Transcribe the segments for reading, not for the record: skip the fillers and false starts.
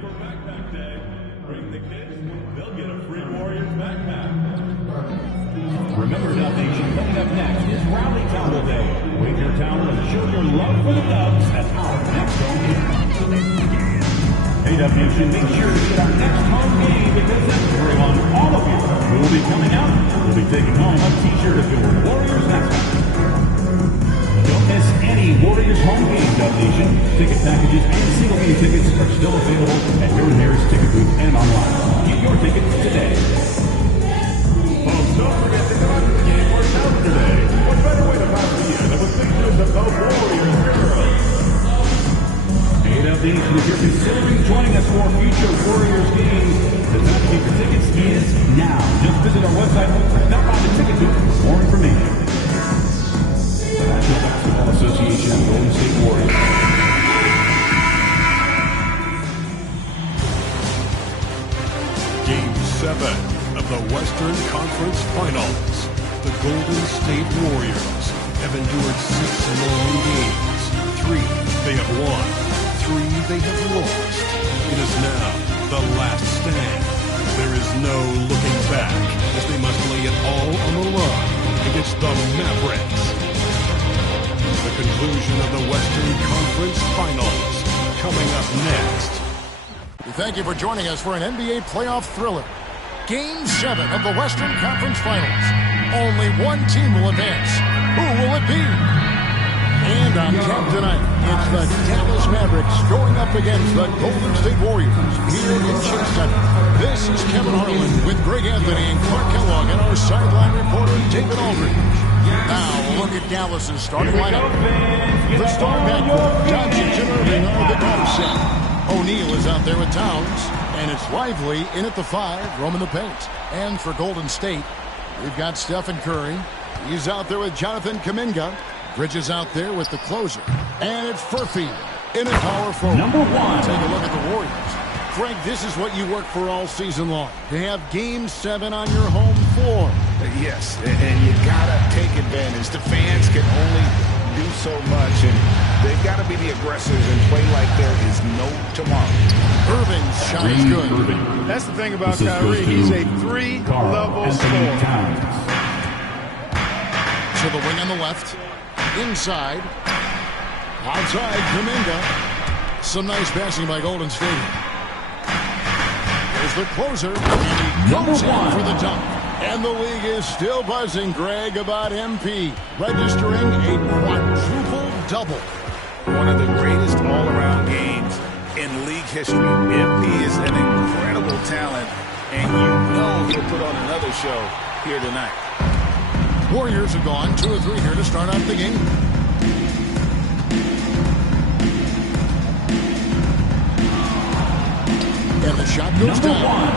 for Backpack Day. Bring the kids, they'll get a free Warriors backpack. Remember, Dub Nation, coming up next is Rally Towel Day. Wave your towel and show your love for the Dubs at our next home game. Hey, Dub Nation, make sure to get our next home game because that's very on all of you who will be coming out. We'll be taking home a t-shirt of your Warriors mascot. Don't miss any Warriors home game, Dub Nation. Ticket packages and single game tickets are still available at your nearest ticket booth and online. Get your tickets today. Folks, don't forget to come out to the game for Saturday. What better way to pass the year than with pictures of the Warriors girls? Hey, Dub Nation, if you're considering joining us for future Warriors games, the time to get your tickets is now. Just visit our website or stop by the ticket booth for more information. The National Basketball Association of Golden State Warriors. Game 7 of the Western Conference Finals. The Golden State Warriors have endured 6 long games. 3 they have won, 3 they have lost. It is now the last stand. There is no looking back as they must lay it all on the line against the Mavericks. The conclusion of the Western Conference Finals coming up next. We thank you for joining us for an NBA playoff thriller. Game 7 of the Western Conference Finals. Only one team will advance. Who will it be? And on tap tonight, it's the Dallas Mavericks going up against the Golden State Warriors here in Chase Center. This is Kevin Harlan with Greg Anthony and Clark Kellogg and our sideline reporter David Aldridge. Now look at Dallas's starting lineup. The star backcourt, Doncic and Irving are the guard set. O'Neal is out there with Towns, and it's Lively in at the 5, roaming the paint. And for Golden State, we've got Stephen Curry. He's out there with Jonathan Kuminga. Bridges out there with the closer. And it's Furphy in at power forward. Number 1. Take a look at the Warriors. Greg, this is what you work for all season long. To have Game 7 on your home floor. Yes, and you got to take advantage. The fans can only do so much, and they've got to be the aggressors and play like there is no tomorrow. Irving's shot is good. That's the thing about Kyrie. He's a 3-level scorer. To the wing on the left. Inside. Outside, Kuminga. Some nice passing by Golden State. There's the closer. And he goes in for the dunk. And the league is still buzzing, Greg, about MP. Registering a quadruple double. One of the greatest all-around games in league history. MP is an incredible talent, and you know he'll put on another show here tonight. Warriors have gone 2 or 3 here to start out the game. And the shot goes down.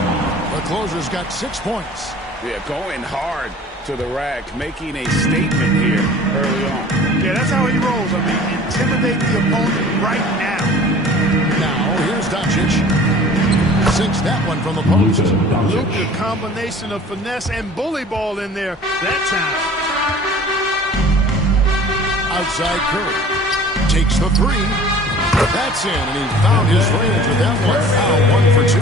The closer's got 6 points. Yeah, going hard to the rack, making a statement here early on. Yeah, that's how he rolls. I mean, intimidate the opponent right now. Now, here's Doncic. Sinks that one from the post. Luka, combination of finesse and bully ball in there that time. Outside Curry. Takes the 3. That's in, and he found his range with that one. Now 1 for 2.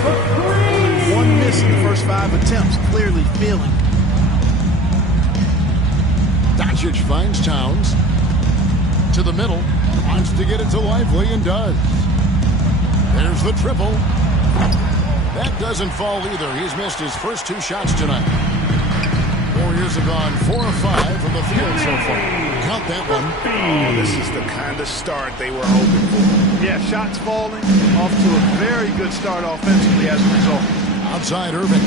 Only 1 miss in the first 5 attempts. Clearly feeling. Doncic finds Towns. To the middle. Wants to get it to Lively and does. There's the triple. That doesn't fall either. He's missed his first 2 shots tonight. Warriors have gone 4 of 5 from the field so far. Count that one. Oh, this is the kind of start they were hoping for. Yeah, shots falling. Off to a very good start offensively as a result. Outside Irving.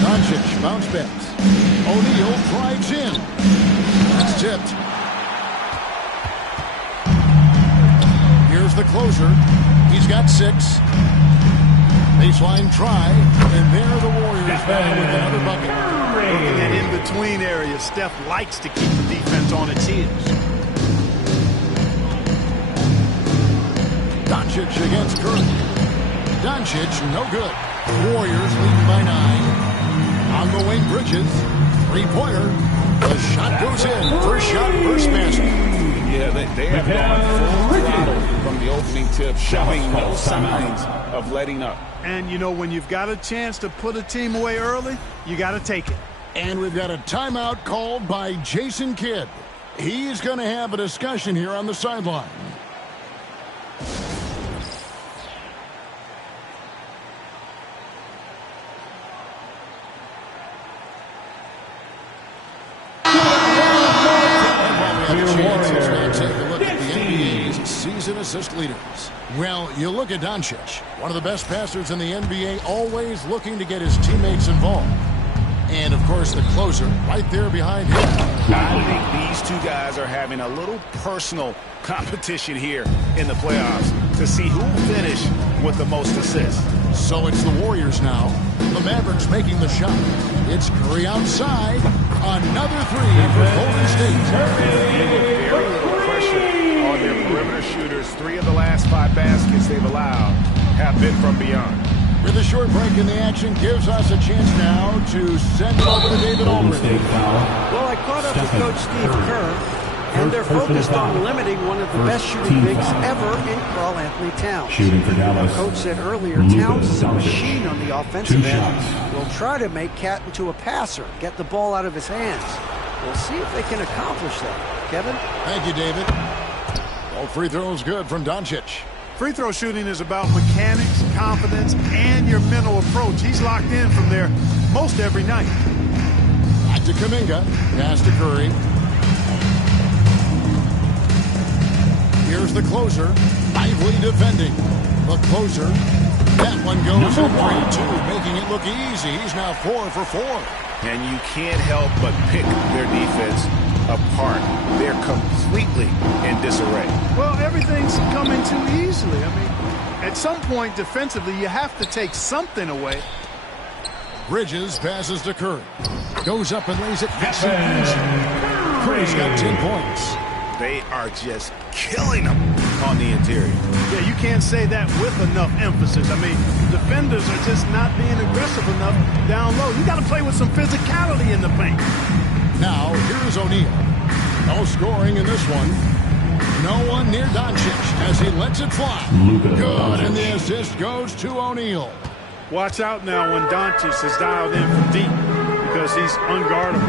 Doncic bounce backs. O'Neal drives in. That's tipped. Here's the closer. He's got 6. Baseline try, and there the Warriors found with another bucket. Looking at in-between areas, Steph likes to keep the defense on its heels. Doncic against Curry. Doncic, no good. Warriors leading by 9. On the wing, Bridges. 3-pointer. The shot goes in. First shot, first basket. Yeah, they have gone full throttle from the opening tip, showing no signs of letting up. And, you know, when you've got a chance to put a team away early, you got to take it. And we've got a timeout called by Jason Kidd. He's going to have a discussion here on the sideline. Take a look at the NBA's season assist leaders. Well, you look at Doncic, one of the best passers in the NBA, always looking to get his teammates involved. And, of course, the closer right there behind him. I think these two guys are having a little personal competition here in the playoffs to see who will finish with the most assists. So it's the Warriors now. The Mavericks making the shot. It's Curry outside. Another three for Golden State. Very little pressure on their perimeter shooters. 3 of the last 5 baskets they've allowed have been from beyond. With a short break in the action, gives us a chance now to send it over to David Aldridge. Well, I caught up with Coach Steve Kerr, and they're focused on limiting one of the best shooting bigs ever in Karl Anthony Towns. Shooting for Dallas. Coach said earlier, Towns is a machine on the offensive end. We'll try to make Cat into a passer, get the ball out of his hands. We'll see if they can accomplish that. Kevin? Thank you, David. All free throws good from Doncic. Free throw shooting is about mechanics, confidence, and your mental approach. He's locked in from there most every night. Back to Kuminga. Pass to Curry. Here's the closer. Lively defending. The closer. That one goes in 3-2, making it look easy. He's now 4 for 4. And you can't help but pick their defense apart. They're completely in disarray. Well, everything's coming too easily. I mean, at some point defensively, you have to take something away. Bridges passes to Curry. Goes up and lays it nice and easy. Curry's got 10 points. They are just killing them on the interior. Yeah, you can't say that with enough emphasis. I mean, defenders are just not being aggressive enough down low. You got to play with some physicality in the paint. Now, here's O'Neal. No scoring in this one. No one near Doncic as he lets it fly. Good, and the assist goes to O'Neal. Watch out now when Doncic is dialed in from deep because he's unguardable.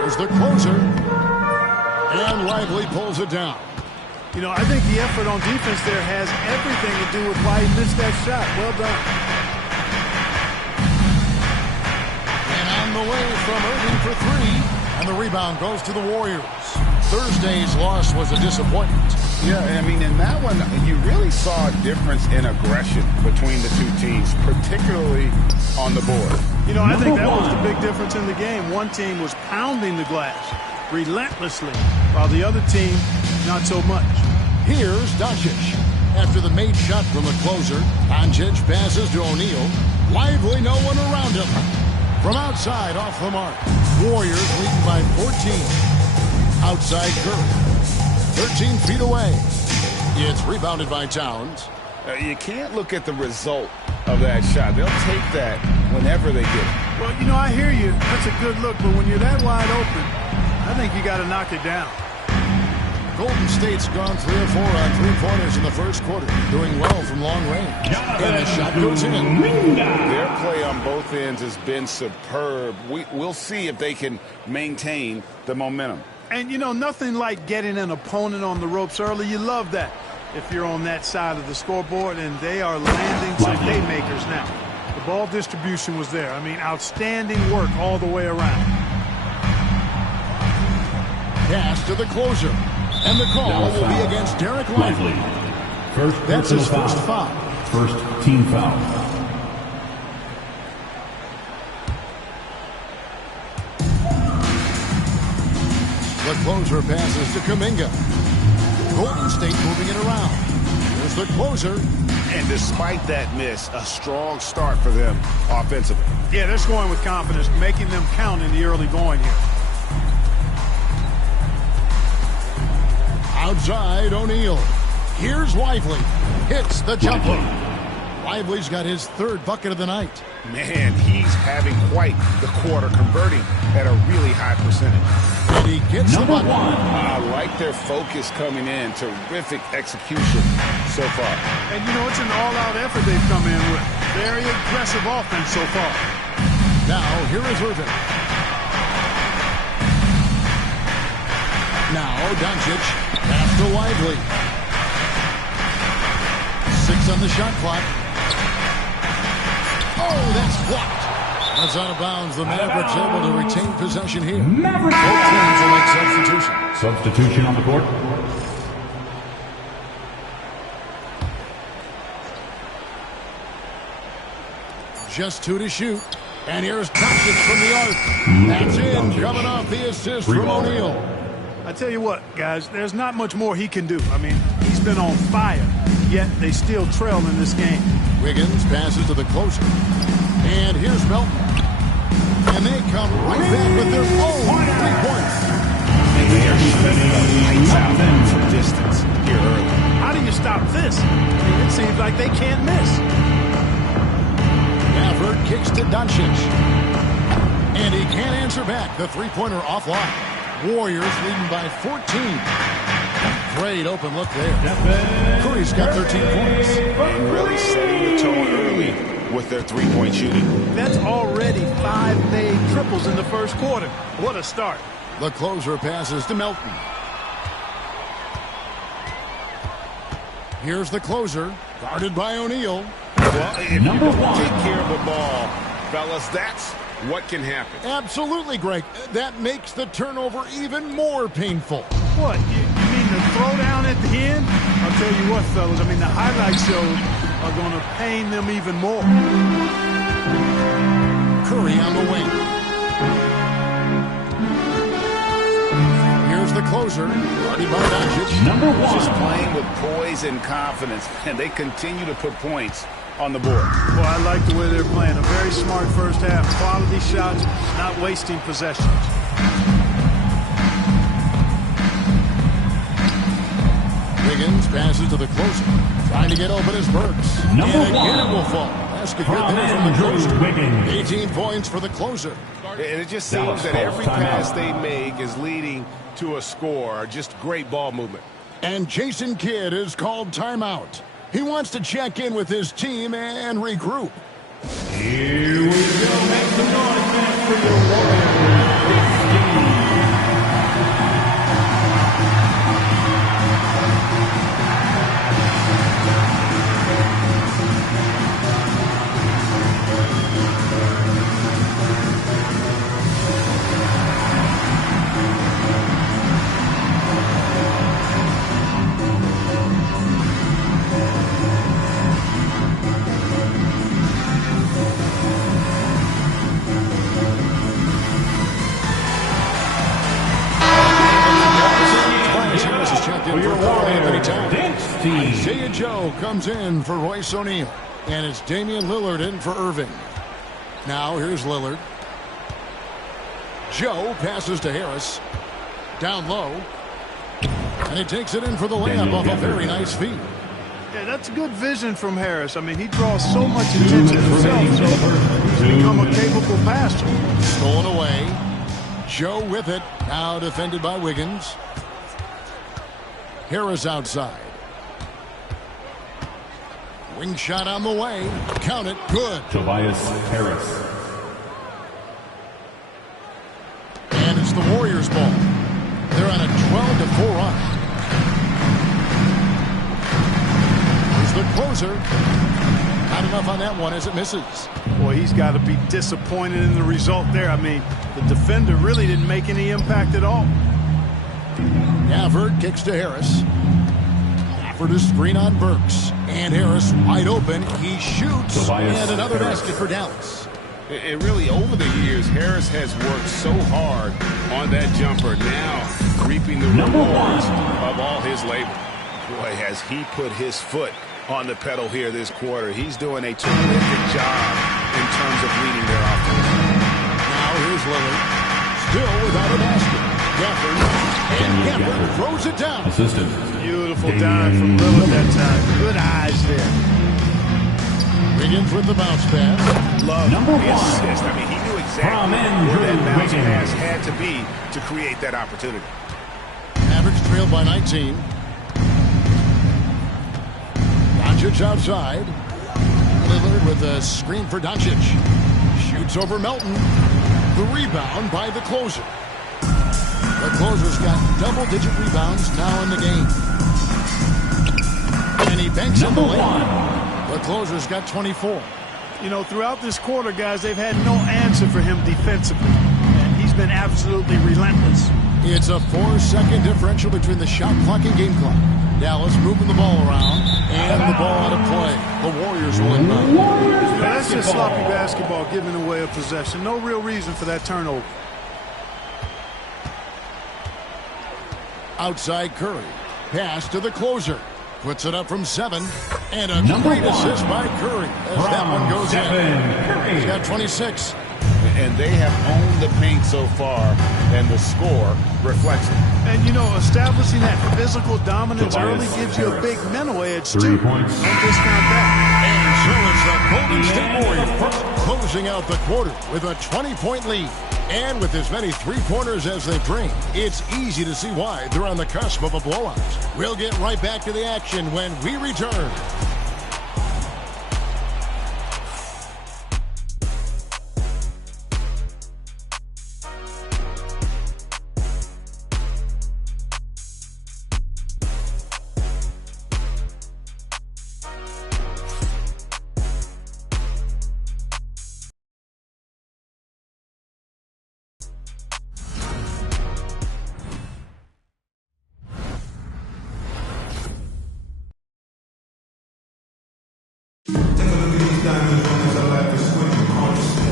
There's the closer. And Lively pulls it down. You know, I think the effort on defense there has everything to do with why he missed that shot. Well done. And on the way from Irving for 3. And the rebound goes to the Warriors. Thursday's loss was a disappointment. Yeah, I mean, in that one, you really saw a difference in aggression between the two teams, particularly on the board. You know, I think that was the big difference in the game. One team was pounding the glass relentlessly, while the other team, not so much. Here's Doncic. After the made shot from the closer, Doncic passes to O'Neal. Lively, no one around him. From outside, off the mark. Warriors leading by 14. Outside Curry. 13 feet away. It's rebounded by Towns. You can't look at the result of that shot. They'll take that whenever they get it. Well, you know, I hear you. That's a good look, but when you're that wide open, I think you got to knock it down. Golden State's gone 3 or 4 on 3-pointers in the first quarter, doing well from long range. And the shot goes in. Their play on both ends has been superb. We'll see if they can maintain the momentum. And, you know, nothing like getting an opponent on the ropes early. You love that if you're on that side of the scoreboard, and they are landing some haymakers now. The ball distribution was there. I mean, outstanding work all the way around. Pass to the closer. And the call will be against Derek Lively. That's his first foul. First team foul. The closer passes to Kuminga. Golden State moving it around. There's the closer. And despite that miss, a strong start for them offensively. Yeah, they're scoring with confidence, making them count in the early going here. Outside O'Neal. Here's Lively. Hits the jumper. Lively's got his third bucket of the night. Man, he's having quite the quarter, converting at a really high percentage. And he gets the bucket. I like their focus coming in. Terrific execution so far. And, you know, it's an all-out effort they've come in with. Very aggressive offense so far. Now, here is Irvin. Now, Doncic. Pass to Lively. 6 on the shot clock. Oh, that's blocked. That's out of bounds. The Mavericks able to retain possession here. Both teams will make substitutions. Substitution on the court. Just 2 to shoot. And here's Doncic from the arc. That's in, coming off the assist from O'Neal. I tell you what, guys, there's not much more he can do. I mean, he's been on fire, yet they still trail in this game. Wiggins passes to the closer. And here's Melton. And they come right back with their own 3 points. And they are shooting lights out from distance here early. How do you stop this? I mean, it seems like they can't miss. Gafford kicks to Doncic. And he can't answer back. The three-pointer offline. Warriors leading by 14. Great open look there. Curry's got 13 points. And really setting the tone early with their three-point shooting. That's already 5 made triples in the first quarter. What a start. The closer passes to Melton. Here's the closer, guarded by O'Neal. Well, if you don't take care of the ball, fellas, that's what can happen. Absolutely, Greg. That makes the turnover even more painful. What, you mean the throwdown at the end? I'll tell you what, fellas, I mean, the highlight shows are going to pain them even more. Curry on the wing. Here's the closer, guarded by Doncic. Just playing with poise and confidence, and they continue to put points on the board. Well, I like the way they're playing. A very smart first half. Quality shots, not wasting possessions. Wiggins passes to the closer. Trying to get open as Burks. And again it will fall. Basket good there from the closer. 18 points for the closer. And it just seems that every pass they make is leading to a score. Just great ball movement. And Jason Kidd is called timeout. He wants to check in with his team and regroup. Here we go. Make some noise, man, for your Warriors. Isaiah Joe comes in for Royce O'Neal. And it's Damian Lillard in for Irving. Now here's Lillard. Joe passes to Harris. Down low. And he takes it in for the layup off a very nice feed. Yeah, that's good vision from Harris. I mean, he draws so much attention himself, so he's become a capable passer. Stolen away. Joe with it. Now defended by Wiggins. Harris outside. Wing shot on the way. Count it. Good. Tobias Harris. And it's the Warriors' ball. They're on a 12-4 run. Here's the closer. Not enough on that one as it misses. Boy, he's got to be disappointed in the result there. I mean, the defender really didn't make any impact at all. Gafford kicks to Harris. Gafford is screen on Burks. And Harris wide open. He shoots. Tobias and another Harris. basket for Dallas. And really, over the years, Harris has worked so hard on that jumper, now reaping the rewards of all his labor. Boy, has he put his foot on the pedal here this quarter. He's doing a terrific job in terms of leading their offense. Now here's Lillard. Still without a basket. Gafford. And Gafford throws it down. Assistant. Beautiful dive from Lillard that time. Good eyes there. Begins with the bounce pass. Love Number the one. assist. I mean, he knew exactly where that bounce pass had to be to create that opportunity. Mavericks trail by 19. Doncic outside. Lillard with a screen for Doncic. Shoots over Melton. The rebound by the closer. The closer's got double-digit rebounds now in the game. And he banks in the lane. The closer's got 24. You know, throughout this quarter, guys, they've had no answer for him defensively. And he's been absolutely relentless. It's a 4-second differential between the shot clock and game clock. Dallas moving the ball around, and the ball out of play. The Warriors will inbound. That's just sloppy basketball, giving away a possession. No real reason for that turnover. Outside Curry. Pass to the closer. Puts it up from 7. And a great assist by Curry as that one goes in. He's got 26. And they have owned the paint so far, and the score reflects it. And, you know, establishing that physical dominance early gives you a big mental edge, too. Don't discount that. And so it's the Golden State Warriors closing out the quarter with a 20-point lead. And with as many three-pointers as they bring, it's easy to see why they're on the cusp of a blowout. We'll get right back to the action when we return.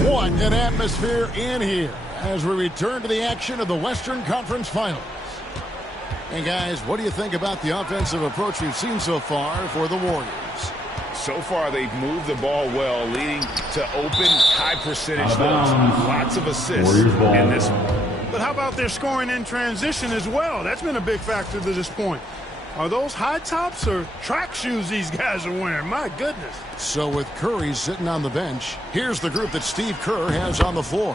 What an atmosphere in here as we return to the action of the Western Conference Finals. And guys, what do you think about the offensive approach we've seen so far for the Warriors? So far, they've moved the ball well, leading to open, high-percentage looks. Lots of assists in this one. But how about their scoring in transition as well? That's been a big factor to this point. Are those high tops or track shoes these guys are wearing? My goodness. So with Curry sitting on the bench, here's the group that Steve Kerr has on the floor.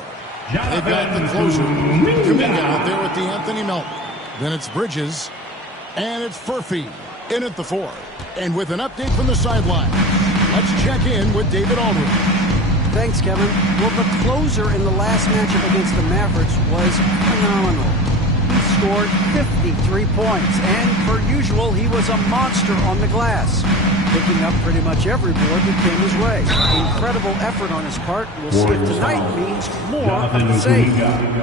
They've got the closer, Kuminga out there with Anthony Melton. Then it's Bridges, and it's Furphy in at the 4. And with an update from the sideline, let's check in with David Aldridge. Thanks, Kevin. Well, the closer in the last matchup against the Mavericks was phenomenal. He scored 53 points, and per usual, he was a monster on the glass, picking up pretty much every board that came his way. Incredible effort on his part. We'll see if tonight means more of the same.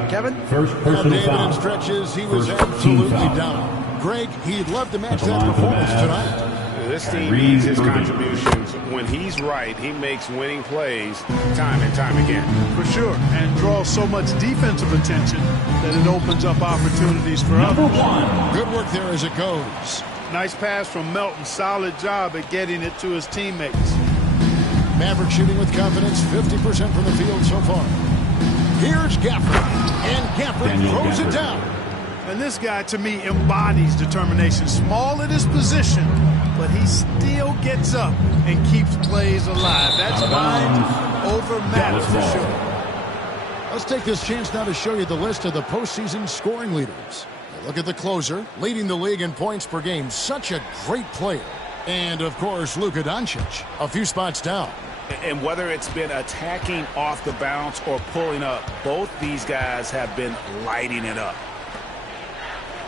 Kevin? First personal David foul. in stretches, he was absolutely down. Greg, he'd love to match that performance tonight. This team needs his contributions. When he's right, he makes winning plays time and time again. For sure. And draws so much defensive attention that it opens up opportunities for Number others. 1. Good work there as it goes. Nice pass from Melton. Solid job at getting it to his teammates. Maverick shooting with confidence, 50% from the field so far. Here's Gafford, and Gafford throws it down. And this guy, to me, embodies determination. Small at his position, but he still gets up and keeps plays alive. That's mind over matter for sure. Let's take this chance now to show you the list of the postseason scoring leaders. Look at the closer, leading the league in points per game. Such a great player. And, of course, Luka Doncic, a few spots down. And whether it's been attacking off the bounce or pulling up, both these guys have been lighting it up.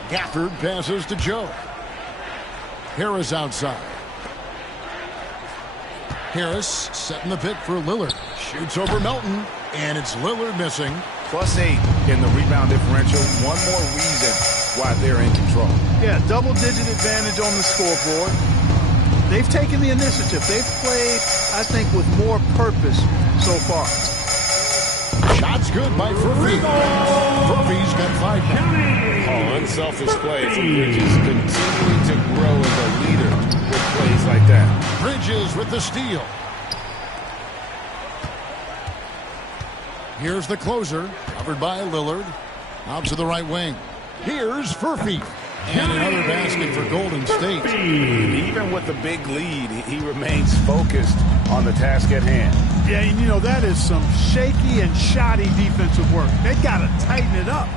Gafford passes to Joe. Harris outside. Harris setting the pick for Lillard. Shoots over Melton, and it's Lillard missing. +8 in the rebound differential. One more reason why they're in control. Yeah, double-digit advantage on the scoreboard. They've taken the initiative. They've played, I think, with more purpose so far. Shots good by Furphy. Furphy's got 5 now. Oh, unselfish play from Bridges, continuing to grow as a leader with plays like that. Bridges with the steal. Here's the closer, covered by Lillard. Out to the right wing. Here's Furphy. And another basket for Golden State. Even with the big lead, he remains focused on the task at hand. Yeah, and you know, that is some shaky and shoddy defensive work. They got to tighten it up.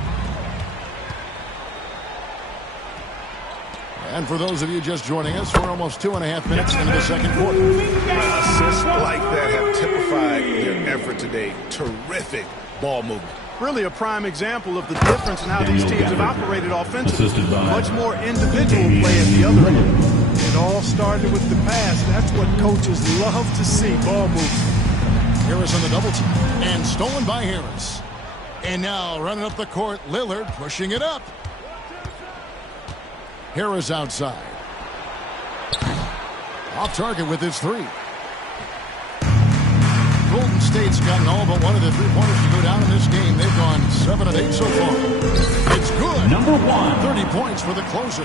And for those of you just joining us, we're almost 2.5 minutes into the second quarter. Assists like that have typified their effort today. Terrific ball movement. Really a prime example of the difference in how these teams have operated offensively. Much more individual play at the other end. It all started with the pass. That's what coaches love to see, ball movement. Harris on the double team. And stolen by Harris. And now running up the court, Lillard pushing it up. Harris outside. Off target with his three. Golden State's gotten all but one of the three-pointers to go down in this game. They've gone 7 of 8 so far. It's good. Number 1. 30 points for the closer.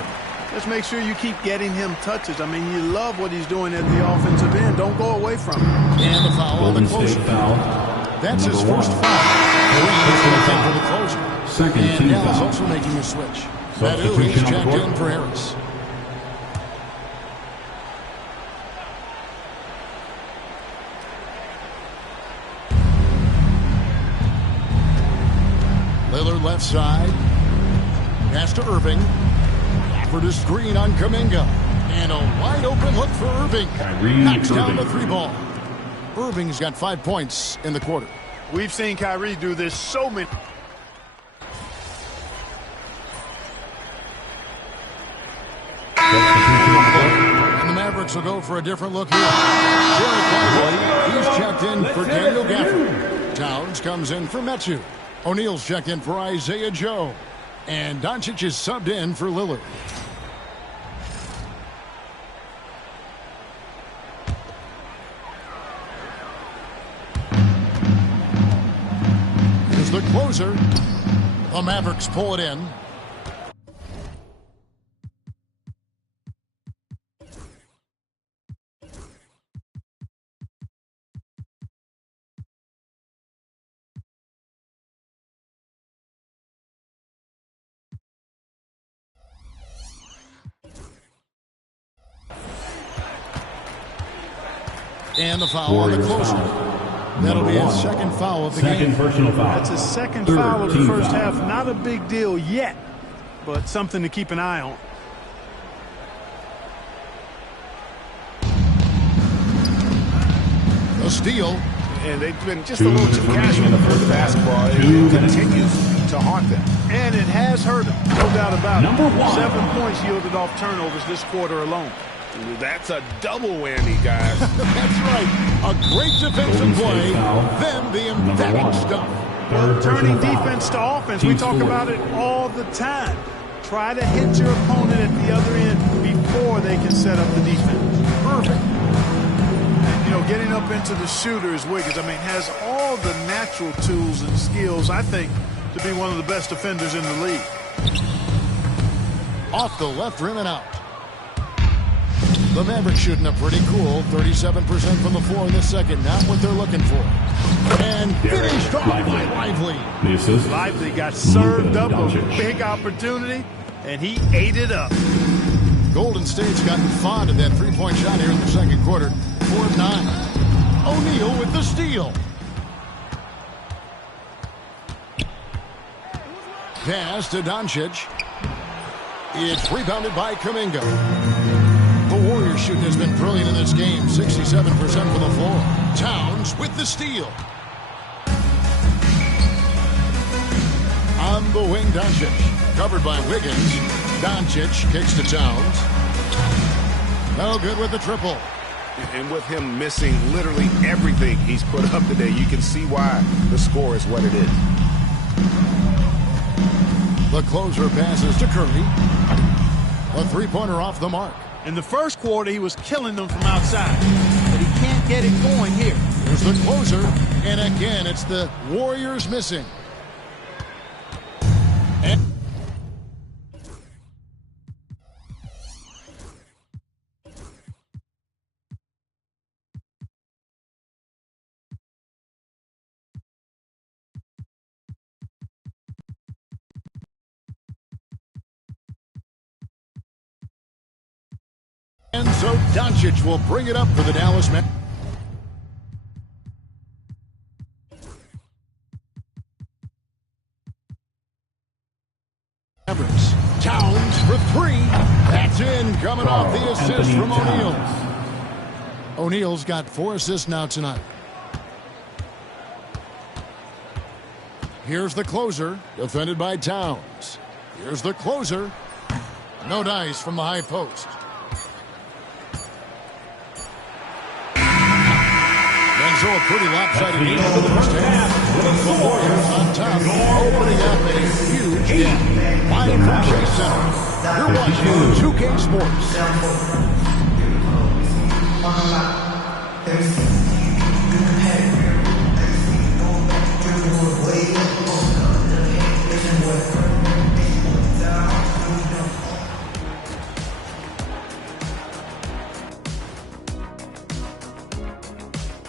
Just make sure you keep getting him touches. I mean, you love what he's doing at the offensive end. Don't go away from him. And the foul on the Golden closer. State foul. That's his Number first 1. foul. For the closer. Second and team Dallas foul. also making a switch. Substitution He's on the checked court. in for Harris. Lillard left side. Pass to Irving. Offered a screen on Kuminga. And a wide open look for Irving. Knocks down the three ball. Irving's got 5 points in the quarter. We've seen Kyrie do this so many. And the Mavericks will go for a different look here. He's checked in for Daniel Gafford. Towns comes in for Metu. O'Neal's checked in for Isaiah Joe. And Doncic is subbed in for Lillard. Here's the closer. The Mavericks pull it in. And the foul on the closer. That'll be his second foul of the game. Second personal foul. That's his second Third foul of the team first foul. half. Not a big deal yet, but something to keep an eye on. A steal. And they've been just a little too casual with the basketball. It continues to haunt them. And it has hurt him, no doubt about it. Number 1. 7 points yielded off turnovers this quarter alone. That's a double whammy, guys. That's right. A great defensive play, then the emphatic stuff. Third Turning personal foul. defense to offense, Team we talk scored. about it all the time. Try to hit your opponent at the other end before they can set up the defense. Perfect. You know, getting up into the shooters, Wiggins, I mean, has all the natural tools and skills, I think, to be one of the best defenders in the league. Off the left rim and out. The Mavericks shooting up pretty cool. 37% from the floor in this second. Not what they're looking for. And finished off by Lively. The assist. Lively got served up a Doncic. big opportunity, and he ate it up. Golden State's gotten fond of that three-point shot here in the second quarter. 4 of 9. O'Neal with the steal. Pass to Doncic. It's rebounded by Kuminga. The Warriors shooting has been brilliant in this game. 67% for the floor. Towns with the steal. On the wing, Doncic. Covered by Wiggins. Doncic kicks to Towns. No good with the triple. And with him missing literally everything he's put up today, you can see why the score is what it is. The closer passes to Curry. A three-pointer off the mark. In the first quarter, he was killing them from outside, but he can't get it going here. Here's the closer, and again, it's the Warriors missing. And so Doncic will bring it up for the Dallas Mavericks. Towns for three. That's in, coming off the assist from O'Neal. O'Neal's got 4 assists now tonight. Here's the closer, defended by Towns. Here's the closer. No dice from the high post. And so a pretty lopsided game in the first half. The Warriors on top, opening up a huge game. Live from Chase Center. You're watching 2K Sports.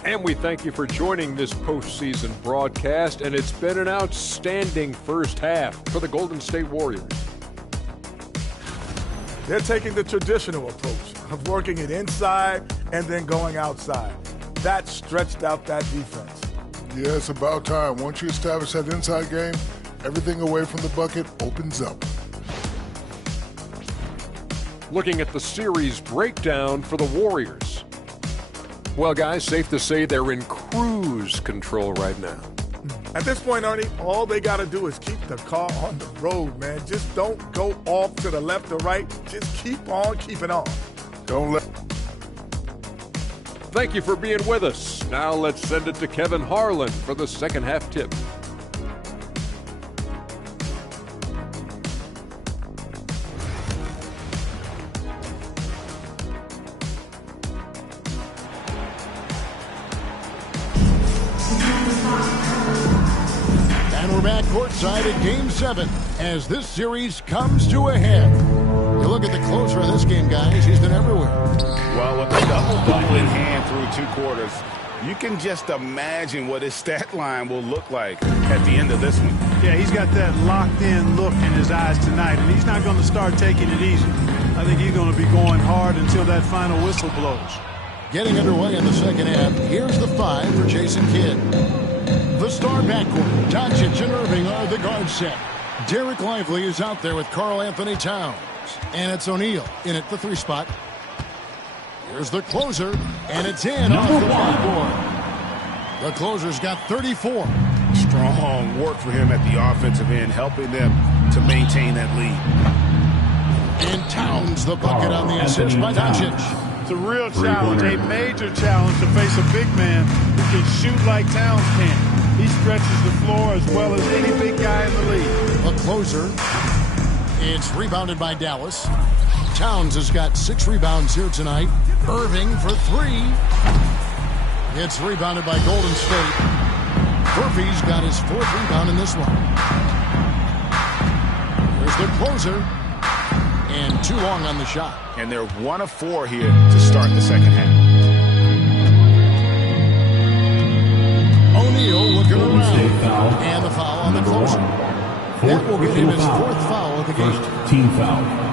And we thank you for joining this postseason broadcast, and it's been an outstanding first half for the Golden State Warriors. They're taking the traditional approach of working it inside and then going outside. That stretched out that defense. Yeah, it's about time. Once you establish that inside game, everything away from the bucket opens up. Looking at the series breakdown for the Warriors. Well, guys, safe to say they're in cruise control right now. At this point, Ernie, all they got to do is keep the car on the road, man. Just don't go off to the left or right. Just keep on keeping on. Don't let... Thank you for being with us. Now let's send it to Kevin Harlan for the second half tip. And we're back courtside at Game 7 as this series comes to a head. You look at the closer of this game, guys. He's been everywhere. Well, with a double-double in hand through 2 quarters, you can just imagine what his stat line will look like at the end of this one. Yeah, he's got that locked-in look in his eyes tonight, and he's not going to start taking it easy. I think he's going to be going hard until that final whistle blows. Getting underway in the second half. Here's the 5 for Jason Kidd. The star backcourt, Doncic and Irving are the guard set. Derek Lively is out there with Karl Anthony Towns. And it's O'Neal in at the 3 spot. Here's the closer, and it's in off the backboard. The closer's got 34. Strong work for him at the offensive end, helping them to maintain that lead. And Towns the bucket on the assist by Doncic. It's a real challenge, a major challenge to face a big man who can shoot like Towns can. He stretches the floor as well as any big guy in the league. The closer. It's rebounded by Dallas. Towns has got 6 rebounds here tonight. Irving for 3. It's rebounded by Golden State. Murphy's got his 4th rebound in this one. Here's the closer. And too long on the shot. And they're 1 of 4 here to start the second half. O'Neal looking around. And the foul on the closer. That will get him his 4th foul of the game. First team foul.